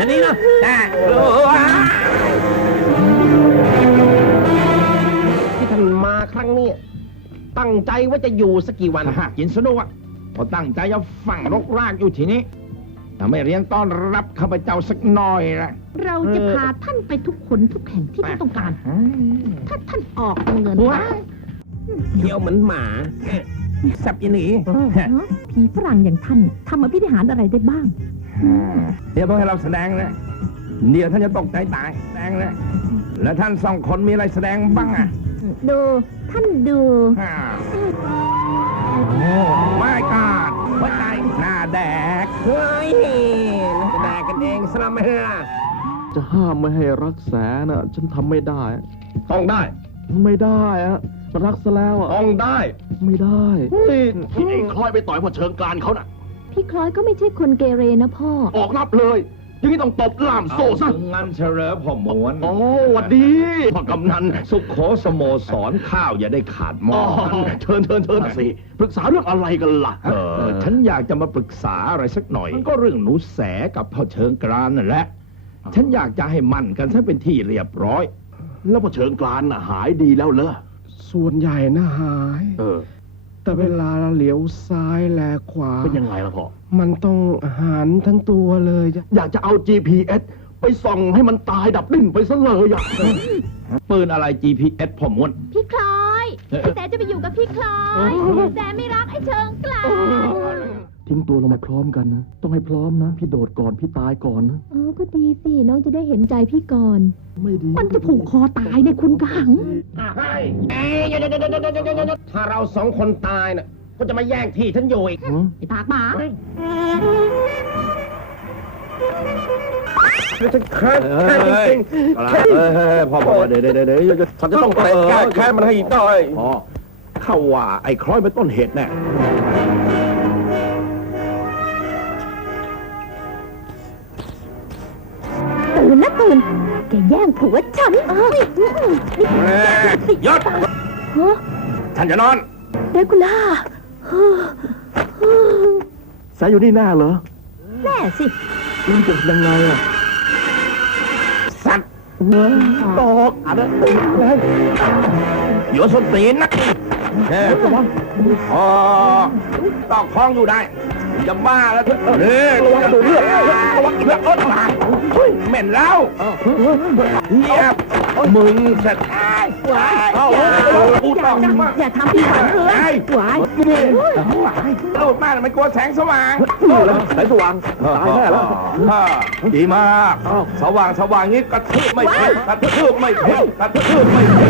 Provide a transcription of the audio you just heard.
อย่นี้นะได้ท่านมาครั้งนี้ ตั้งใจว่าจะอยู่สักกี่วันหากินสนุกอ่พอตั้งใจจะฝังรกรากอยู่ที่นี้ถ้าไม่เรียงต้อนรับข้าพเจ้าสักหน่อยละเราจะพาท่านไปทุกคนทุกแห่งที่ท่านต้องการ ถ้าท่านออกเงินว้าเที่ยวเหมือนหมาสับยีหนีผีฝรั่งอย่างท่านทำอภิธิหารอะไรได้บ้าง เดี๋ยวต้องให้เราแสดงนะเดี๋ยวท่านจะตกใจตายแสดงนะแล้วท่านสองคนมีอะไรแสดงบ้างอะดู ท่านดูฮ่าโอ้ไม่กาดหัวใจหน้าแดกเฮ้ยจะแดกกันเองสลัมเฮอจะห้ามไม่ให้รักแสน่ะฉันทำไม่ได้ ต้องได้ ไม่ได้อะรักซะแล้วอะต้องได้ ไม่ได้ที่เองคล้อยไปต่อยพอเชิงกรานเขาน่ะ พี่คล้อยก็ไม่ใช่คนเกเรนะพ่อ ออกรับเลยอย่างนี้ต้องตบล่ามโซ่ซะเอางั้นเฉลอพ่อหมวนโอ้หวัดดีพ่อกำนันสุขโขสโมสรข้าวอย่าได้ขาดหมอ๋ออ เชิญเชิญเชิญสิปรึกษาเรื่องอะไรกันล่ะ เออ ฉันอยากจะมาปรึกษาอะไรสักหน่อย มันก็เรื่องหนูแสกับพ่อเชิงกรานนั่นแหละ ฉันอยากจะให้มั่นกันซะเป็นที่เรียบร้อย แล้วพอเชิงกรานน่ะหายดีแล้วเหรอส่วนใหญ่นะหาย เออ แต่เวลาเราเหลียวซ้ายแลขวา เป็นยังไงล่ะพ่อ มันต้องหันทั้งตัวเลยจ้ะอยากจะเอา GPS ไปส่องให้มันตายดับดิ้นไปซะเลยอะปืนอะไร GPS พ่อหมวนพี่คล้อยเอ๊ะไอ้แต่จะไปอยู่กับพี่คล้อยแต่ไม่รักไอ้เชิงกลาง ทิ้งตัวลงมาพร้อมกันนะ ต้องให้พร้อมนะ พี่โดดก่อนพี่ตายก่อนนะ อ๋อ ก็ดีสิ น้องจะได้เห็นใจพี่ก่อน ไม่ดีมันจะผูกคอตายในคุณกัง อะให้เอ้ยเดี๋ยวเดี๋ยวเดี๋ยวเดี๋ยวเดี๋ยวเดี๋ยวถ้าเราสองคนตายน่ะ ก็จะมาแย่งที่ฉันอยู่อีกไอ้ตากหมาฉันแค้นแค้นจริงๆแค้นเฮ้ยพ่อพ่อเดี๋ยวเดี๋ยวเดี๋ยวฉันจะต้องไปแก้แค้นมันให้อีกได้ พ่อเข้าว่าไอ้คล้อยเป็นต้นเหตุแน่ นนะตื่น แกแย่งผัวฉันเอ้ยยศฮะท่านจะนอน เดกูล่าสายอยู่นี่หน้าเหรอแน่สิแล้วมันจะยังไงอะสัตว์ตกอะไรโยนส้นตีนนะเฮ้ยพอตอกคล้องอยู่ได้ จะบ้าแล้วเฮ้ยระวังดูดเลือด ระวังเลือดอ้นหาเฮ้ยเหม็นแล้วเงียบมึงเสร็จเอาพูดต่อมาอย่าทำพี่ฝันเพื่อนไอ้หวายโลดมากไม่กลัวแสงสว่างสายสว่างตายแน่แล้วดีมาก สว่างสว่างนี้กระทืบไม่เผ็ดกระทืบไม่เผ็ดกระทืบไม่เผ็ด